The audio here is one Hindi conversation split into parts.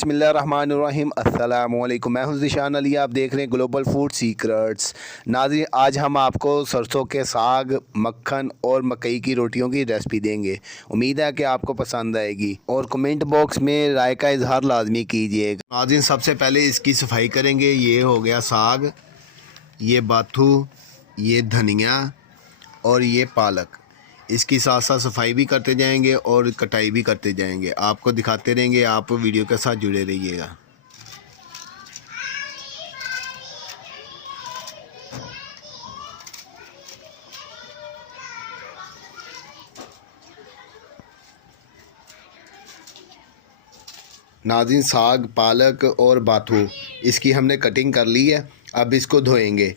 बिस्मिल्लाहिर्रहमानिर्रहीम अस्सलामुअलैकुम। मैं हूं ज़िशान अली, आप देख रहे हैं ग्लोबल फूड सीक्रेट्स। नाज़रीन, आज हम आपको सरसों के साग, मक्खन और मकई की रोटियों की रेसिपी देंगे। उम्मीद है कि आपको पसंद आएगी और कमेंट बॉक्स में राय का इजहार लाजमी कीजिएगा। नाज़रीन, सबसे पहले इसकी सफाई करेंगे। ये हो गया साग, ये बाथू, ये धनिया और ये पालक। इसकी साथ साथ सफाई भी करते जाएंगे और कटाई भी करते जाएंगे, आपको दिखाते रहेंगे। आप वीडियो के साथ जुड़े रहिएगा। नाज़रीन, साग, पालक और बाथू इसकी हमने कटिंग कर ली है। अब इसको धोएंगे।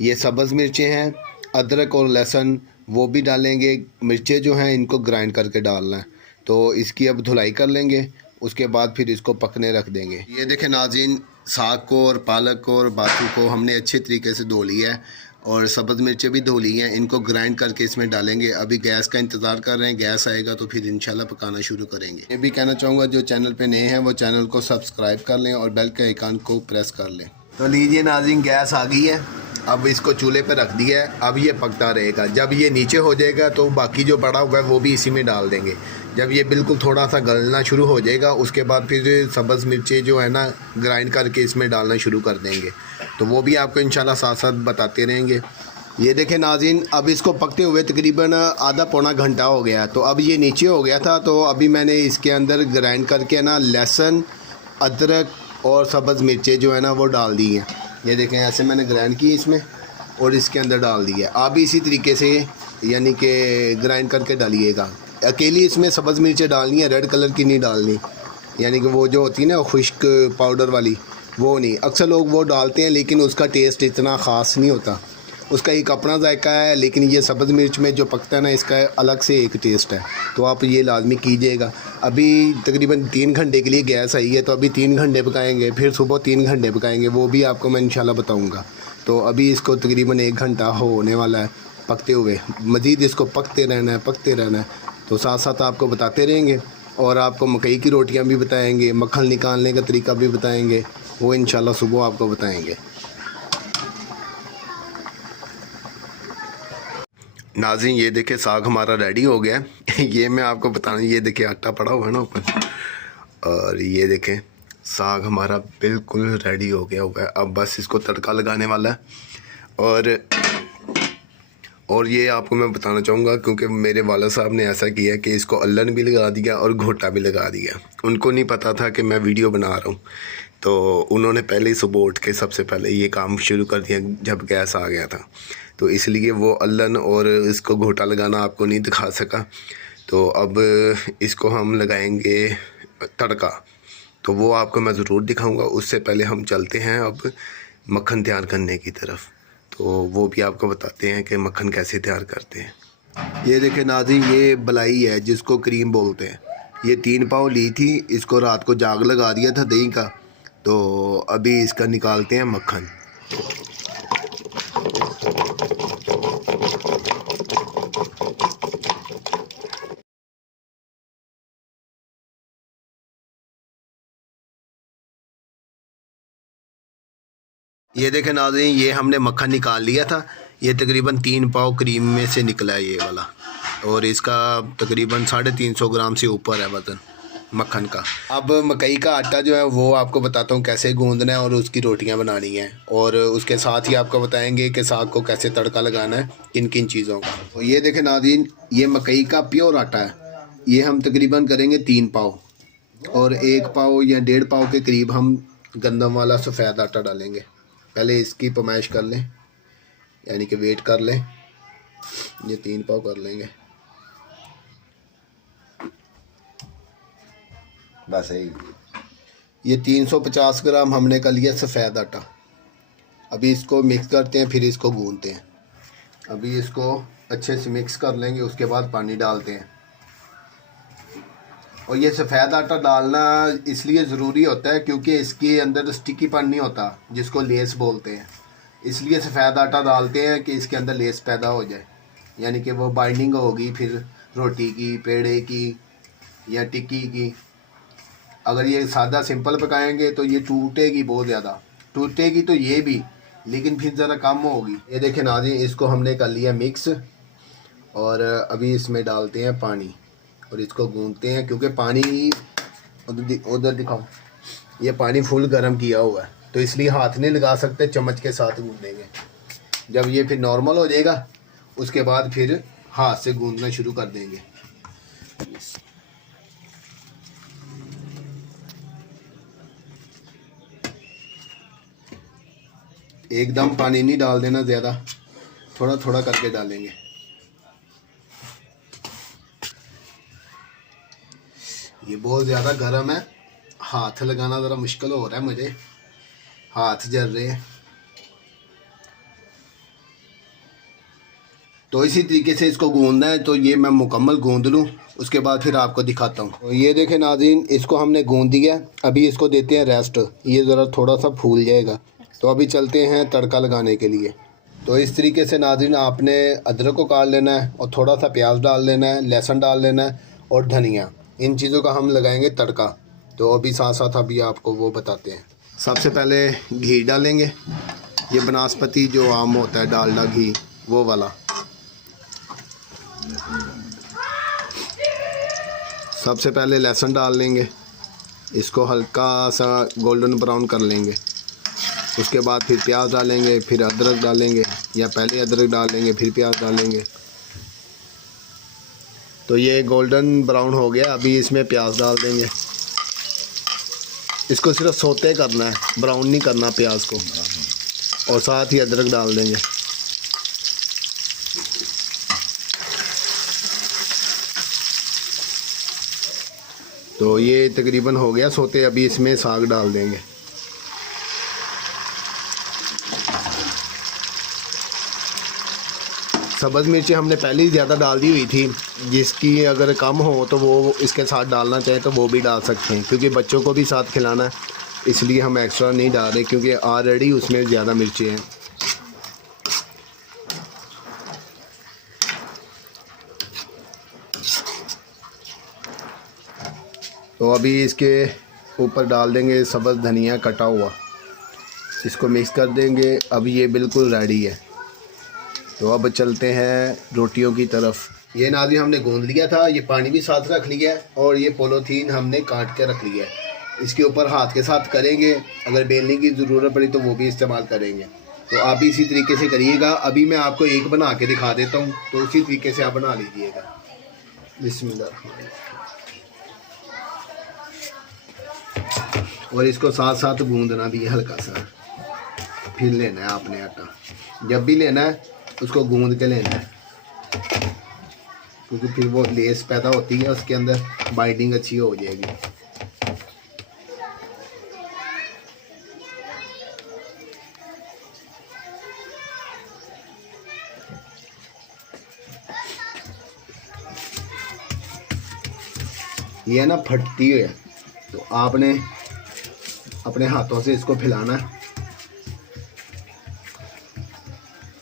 ये सब्ज़ मिर्चें हैं, अदरक और लहसुन वो भी डालेंगे। मिर्चें जो हैं इनको ग्राइंड करके डालना है। तो इसकी अब धुलाई कर लेंगे, उसके बाद फिर इसको पकने रख देंगे। ये देखें नाज़रीन, साग को और पालक को और बाथू को हमने अच्छे तरीके से धो लिया है और सब्ज़ मिर्चें भी धो ली हैं। इनको ग्राइंड करके इसमें डालेंगे। अभी गैस का इंतज़ार कर रहे हैं, गैस आएगा तो फिर इंशाल्लाह पकाना शुरू करेंगे। ये भी कहना चाहूँगा, जो चैनल पे नए हैं वो चैनल को सब्सक्राइब कर लें और बेल के आइकन को प्रेस कर लें। तो लीजिए नाज़रीन, गैस आ गई है। अब इसको चूल्हे पर रख दिया है। अब ये पकता रहेगा। जब ये नीचे हो जाएगा तो बाकी जो बड़ा हुआ है वो भी इसी में डाल देंगे। जब ये बिल्कुल थोड़ा सा गलना शुरू हो जाएगा, उसके बाद फिर सब्ज़ मिर्चें जो है ना ग्राइंड करके इसमें डालना शुरू कर देंगे। तो वो भी आपको इंशाल्लाह साथ साथ बताते रहेंगे। ये देखें नाज़रीन, अब इसको पकते हुए तकरीबन आधा पौना घंटा हो गया। तो अब ये नीचे हो गया था, तो अभी मैंने इसके अंदर ग्राइंड करके ना लहसुन, अदरक और सब्ज़ मिर्चें जो है ना वो डाल दी हैं। ये देखें, ऐसे मैंने ग्राइंड की इसमें और इसके अंदर डाल दी है। आप भी इसी तरीके से यानी कि ग्राइंड करके डालिएगा। अकेली इसमें सब्ज़ मिर्चें डालनी है, रेड कलर की नहीं डालनी। यानी कि वो जो होती है ना खुश्क पाउडर वाली, वो नहीं। अक्सर लोग वो डालते हैं लेकिन उसका टेस्ट इतना ख़ास नहीं होता। उसका एक अपना जायका है, लेकिन ये सब्ज़ मिर्च में जो पकता है ना, इसका अलग से एक टेस्ट है। तो आप ये लाजमी कीजिएगा। अभी तकरीबन 3 घंटे के लिए गैस आई है, तो अभी 3 घंटे पकाएंगे, फिर सुबह 3 घंटे पकाएंगे। वो भी आपको मैं इंशाल्लाह बताऊँगा। तो अभी इसको तकरीबन 1 घंटा होने वाला है पकते हुए। मज़ीद इसको पकते रहना है। तो साथ साथ आपको बताते रहेंगे और आपको मकई की रोटियां भी बताएंगे, मक्खन निकालने का तरीका भी बताएंगे। वो इंशाल्लाह सुबह आपको बताएंगे। नाज़रीन, ये देखिए साग हमारा रेडी हो गया है। ये मैं आपको बताना, ये देखिए आटा पड़ा हुआ है ना ऊपर, और ये देखें साग हमारा बिल्कुल रेडी हो गया हुआ है। अब बस इसको तड़का लगाने वाला है। और ये आपको मैं बताना चाहूँगा, क्योंकि मेरे वाला साहब ने ऐसा किया कि इसको अल्लन भी लगा दिया और घोटा भी लगा दिया। उनको नहीं पता था कि मैं वीडियो बना रहा हूँ, तो उन्होंने पहले ही सुबह उठ के सबसे पहले ये काम शुरू कर दिया जब गैस आ गया था। तो इसलिए वो अल्लन और इसको घोटा लगाना आपको नहीं दिखा सका। तो अब इसको हम लगाएंगे तड़का, तो वो आपको मैं ज़रूर दिखाऊंगा। उससे पहले हम चलते हैं अब मक्खन तैयार करने की तरफ। तो वो भी आपको बताते हैं कि मक्खन कैसे तैयार करते हैं। ये देखें नाज़रीन, ये बलाई है जिसको क्रीम बोलते हैं। ये 3 पाव ली थी, इसको रात को जाग लगा दिया था दही का। तो अभी इसका निकालते हैं मक्खन। ये देखें नाज़रीन, ये हमने मक्खन निकाल लिया था। ये तकरीबन 3 पाव क्रीम में से निकला है ये वाला, और इसका तकरीबन 350 ग्राम से ऊपर है वज़न मक्खन का। अब मकई का आटा जो है वो आपको बताता हूँ कैसे गूंदना है और उसकी रोटियां बनानी है, और उसके साथ ही आपको बताएंगे कि साग को कैसे तड़का लगाना है, किन किन चीज़ों का। तो ये देखें नाज़रीन, ये मकई का प्योर आटा है। ये हम तकरीबन करेंगे 3 पाव, और 1 पाव या 1.5 पाव के करीब हम गंदम वाला सफ़ेद आटा डालेंगे। पहले इसकी पमाइश कर लें, यानी कि वेट कर लें। ये 3 पाव कर लेंगे बस यही। ये 350 ग्राम हमने कर लिया सफ़ेद आटा। अभी इसको मिक्स करते हैं, फिर इसको गूंदते हैं। अभी इसको अच्छे से मिक्स कर लेंगे, उसके बाद पानी डालते हैं। और ये सफ़ेद आटा डालना इसलिए ज़रूरी होता है क्योंकि इसके अंदर स्टिकीपन नहीं होता, जिसको लेस बोलते हैं। इसलिए सफ़ेद आटा डालते हैं कि इसके अंदर लेस पैदा हो जाए, यानी कि वो बाइंडिंग होगी फिर रोटी की, पेड़े की या टिक्की की। अगर ये सादा सिंपल पकाएंगे तो ये टूटेगी, बहुत ज़्यादा टूटेगी, तो ये भी, लेकिन फिर ज़रा कम होगी। ये देखें नाज़रीन, इसको हमने कर लिया मिक्स और अभी इसमें डालते हैं पानी और इसको गूंदते हैं, क्योंकि पानी उधर दिखाओ, ये पानी फुल गर्म किया हुआ है, तो इसलिए हाथ नहीं लगा सकते, चम्मच के साथ गूंदेंगे। जब ये फिर नॉर्मल हो जाएगा उसके बाद फिर हाथ से गूंदना शुरू कर देंगे। एकदम पानी नहीं डाल देना ज़्यादा, थोड़ा थोड़ा करके डालेंगे। ये बहुत ज़्यादा गर्म है, हाथ लगाना ज़रा मुश्किल हो रहा है मुझे, हाथ जल रहे हैं। तो इसी तरीके से इसको गूंदना है, तो ये मैं मुकम्मल गूंद लूँ, उसके बाद फिर आपको दिखाता हूँ। तो ये देखें नाज़रीन, इसको हमने गूंद दिया, अभी इसको देते हैं रेस्ट, ये ज़रा थोड़ा सा फूल जाएगा। तो अभी चलते हैं तड़का लगाने के लिए। तो इस तरीके से नाज़रीन आपने अदरक को काट लेना है और थोड़ा सा प्याज डाल लेना है, लहसुन डाल लेना है और धनिया, इन चीज़ों का हम लगाएंगे तड़का। तो अभी साथ साथ अभी आपको वो बताते हैं। सबसे पहले घी डालेंगे, ये बनास्पति जो आम होता है डालडा घी, वो वाला। सबसे पहले लहसुन डाल लेंगे, इसको हल्का सा गोल्डन ब्राउन कर लेंगे। उसके बाद फिर प्याज डालेंगे, फिर अदरक डालेंगे, या पहले अदरक डालेंगे फिर प्याज डालेंगे। तो ये गोल्डन ब्राउन हो गया, अभी इसमें प्याज डाल देंगे। इसको सिर्फ सोते करना है, ब्राउन नहीं करना प्याज को, और साथ ही अदरक डाल देंगे। तो ये तकरीबन हो गया सोते, अभी इसमें साग डाल देंगे। सब्ज़ मिर्ची हमने पहले ही ज़्यादा डाल दी हुई थी, जिसकी अगर कम हो तो वो इसके साथ डालना चाहे तो वो भी डाल सकते हैं, क्योंकि बच्चों को भी साथ खिलाना है, इसलिए हम एक्स्ट्रा नहीं डाल रहे, क्योंकि ऑलरेडी उसमें ज़्यादा मिर्ची हैं। तो अभी इसके ऊपर डाल देंगे सब्ज़ धनिया कटा हुआ, इसको मिक्स कर देंगे। अब ये बिल्कुल रेडी है। तो अब चलते हैं रोटियों की तरफ। ये नाज़रीन हमने गूंद लिया था, ये पानी भी साथ रख लिया है और ये पॉलीथीन हमने काट के रख लिया है। इसके ऊपर हाथ के साथ करेंगे, अगर बेलने की ज़रूरत पड़ी तो वो भी इस्तेमाल करेंगे। तो आप भी इसी तरीके से करिएगा। अभी मैं आपको एक बना के दिखा देता हूँ, तो उसी तरीके से आप बना लीजिएगा। बिस्मिल्लाह। और इसको साथ साथ गूंदना भी है हल्का सा, फिर लेना है आपने आटा। जब भी लेना है उसको गूंद के लेना है, क्योंकि फिर वो लेस पैदा होती है, उसके अंदर बाइंडिंग अच्छी हो जाएगी। ये ना फटती है, तो आपने अपने हाथों से इसको फैलाना है,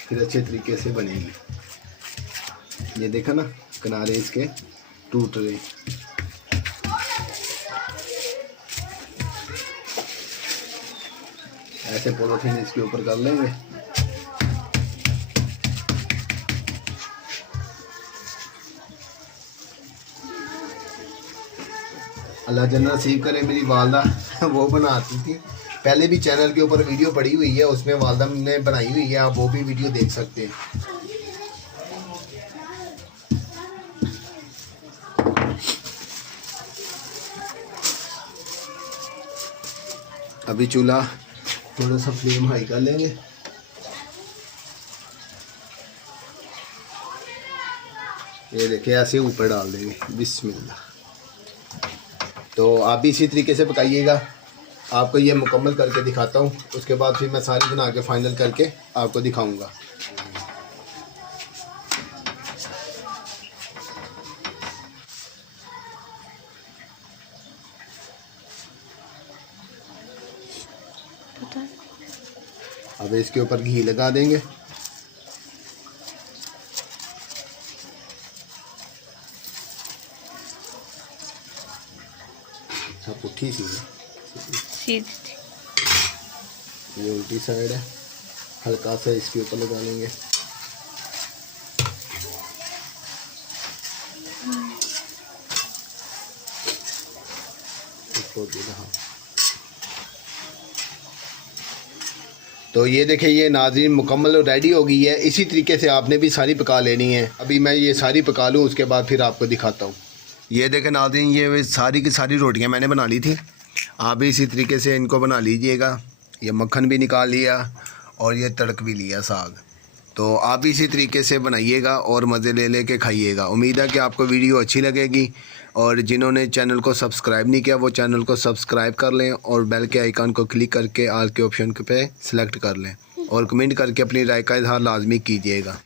फिर अच्छे तरीके से बनेगी। ये देखा ना, किनारे इसके टूट रहे। ऐसे पॉलीथीन इसके ऊपर कर लेंगे। अल्लाह जन्नत नसीब करे, मेरी वालदा वो बनाती थी, पहले भी चैनल के ऊपर वीडियो पड़ी हुई है, उसमें वालदा ने बनाई हुई है, आप वो भी वीडियो देख सकते हैं। अभी चूल्हा थोड़ा सा फ्लेम हाई कर लेंगे। ये देखिए ऐसे ऊपर डाल देंगे, बिस्मिल्लाह। तो आप भी इसी तरीके से पकाइएगा। आपको ये मुकम्मल करके दिखाता हूँ, उसके बाद फिर मैं सारी बना के फाइनल करके आपको दिखाऊंगा। अब इसके ऊपर घी लगा देंगे। सब पुट्ठी सी है, सीधी। ये उल्टी साइड है, हल्का सा इसके ऊपर लगा लेंगे। तो ये देखिए ये नाज़रीन मुकम्मल रेडी हो गई है। इसी तरीके से आपने भी सारी पका लेनी है। अभी मैं ये सारी पका लूँ, उसके बाद फिर आपको दिखाता हूँ। ये देखें नाज़रीन, ये सारी की सारी रोटियां मैंने बना ली थी। आप भी इसी तरीके से इनको बना लीजिएगा। ये मक्खन भी निकाल लिया और ये तड़क भी लिया साग। तो आप भी इसी तरीके से बनाइएगा और मज़े ले के खाइएगा। उम्मीद है कि आपको वीडियो अच्छी लगेगी, और जिन्होंने चैनल को सब्सक्राइब नहीं किया वो चैनल को सब्सक्राइब कर लें और बेल के आइकन को क्लिक करके ऑल के ऑप्शन पे सेलेक्ट कर लें, और कमेंट करके अपनी राय का इजहार लाजमी कीजिएगा।